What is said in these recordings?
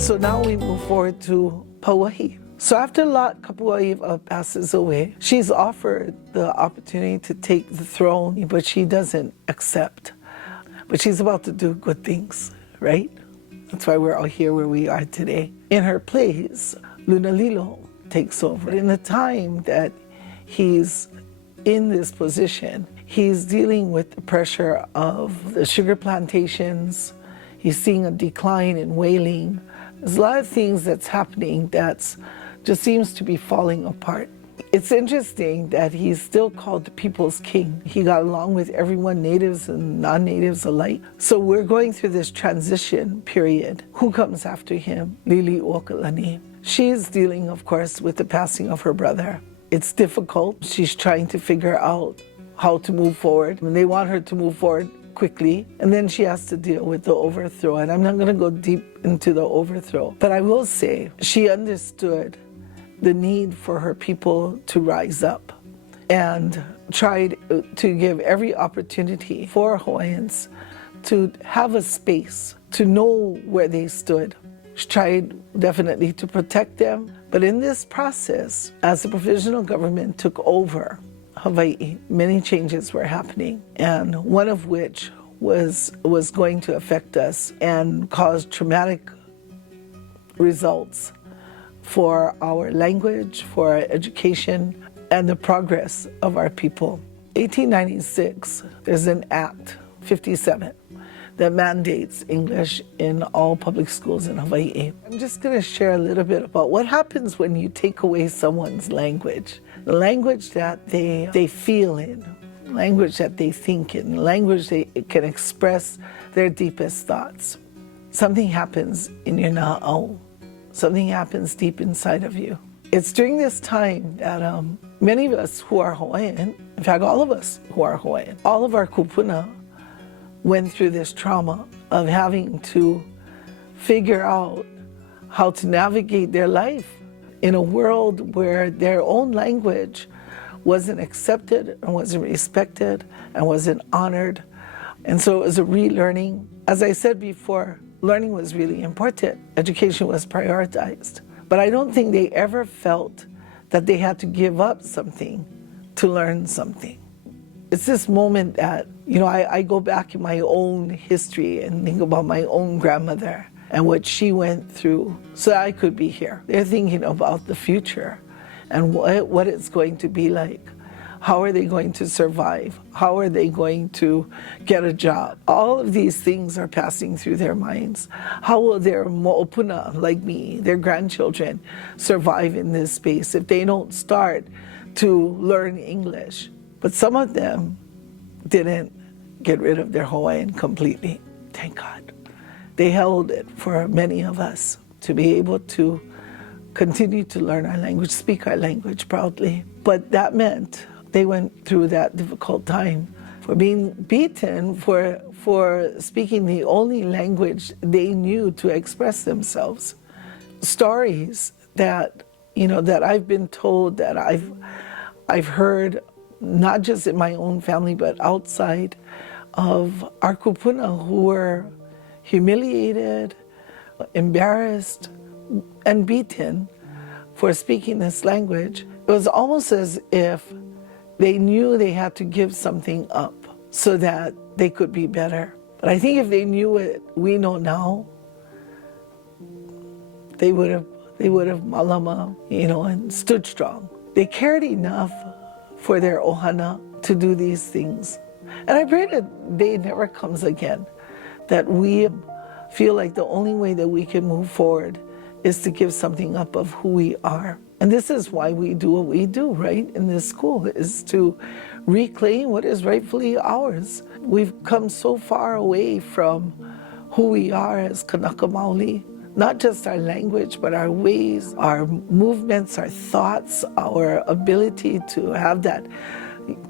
So now we move forward to Hawaiʻi. So after Kapuaʻi passes away, she's offered the opportunity to take the throne, but she doesn't accept. But she's about to do good things, right? That's why we're all here where we are today. In her place, Lunalilo takes over. In the time that he's in this position, he's dealing with the pressure of the sugar plantations. He's seeing a decline in whaling. There's a lot of things that's happening that's just seems to be falling apart. It's interesting that he's still called the people's king. He got along with everyone, natives and non-natives alike. So we're going through this transition period. Who comes after him? Liliuokalani. She's dealing, of course, with the passing of her brother. It's difficult. She's trying to figure out how to move forward. And they want her to move forward quickly, and then she has to deal with the overthrow. And I'm not going to go deep into the overthrow, but I will say she understood the need for her people to rise up and tried to give every opportunity for Hawaiians to have a space, to know where they stood. She tried definitely to protect them, but in this process, as the provisional government took over Hawaiʻi, many changes were happening, and one of which was going to affect us and cause traumatic results for our language, for our education, and the progress of our people. 1896, there's an Act 57 that mandates English in all public schools in Hawaiʻi. I'm just going to share a little bit about what happens when you take away someone's language. The language that they feel in, language that they think in, language they can express their deepest thoughts. Something happens in your na'au. Something happens deep inside of you. It's during this time that many of us who are Hawaiian, in fact all of us who are Hawaiian, all of our kupuna went through this trauma of having to figure out how to navigate their life in a world where their own language wasn't accepted and wasn't respected and wasn't honored. And so it was a relearning. As I said before, learning was really important. Education was prioritized. But I don't think they ever felt that they had to give up something to learn something. It's this moment that, I go back in my own history and think about my own grandmother and what she went through so that I could be here. They're thinking about the future and what it's going to be like. How are they going to survive? How are they going to get a job? All of these things are passing through their minds. How will their mo'opuna, like me, their grandchildren, survive in this space if they don't start to learn English? But some of them didn't get rid of their Hawaiian completely, thank God. They held it for many of us to be able to continue to learn our language, speak our language proudly. But that meant they went through that difficult time for being beaten for speaking the only language they knew to express themselves. Stories that, that I've been told, that I've heard, not just in my own family, but outside, of our kupuna who were humiliated, embarrassed, and beaten for speaking this language. It was almost as if they knew they had to give something up so that they could be better. But I think if they knew what we know now, they would have malama, and stood strong. They cared enough for their ohana to do these things. And I pray that day never comes again, that we feel like the only way that we can move forward is to give something up of who we are. And this is why we do what we do, right, in this school, is to reclaim what is rightfully ours. We've come so far away from who we are as Kanaka Maoli, not just our language, but our ways, our movements, our thoughts, our ability to have that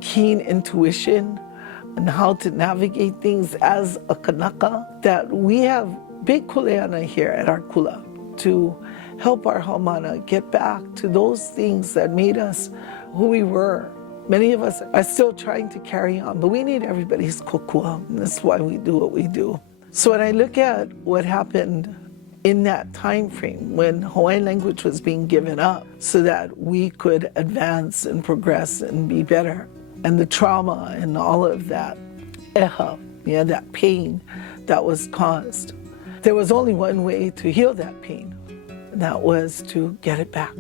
keen intuition and how to navigate things as a Kanaka, that we have big kuleana here at our kula to help our haumana get back to those things that made us who we were. Many of us are still trying to carry on, but we need everybody's kokua, and that's why we do what we do. So when I look at what happened in that time frame when Hawaiian language was being given up so that we could advance and progress and be better. And the trauma and all of that, that pain that was caused. There was only one way to heal that pain, and that was to get it back.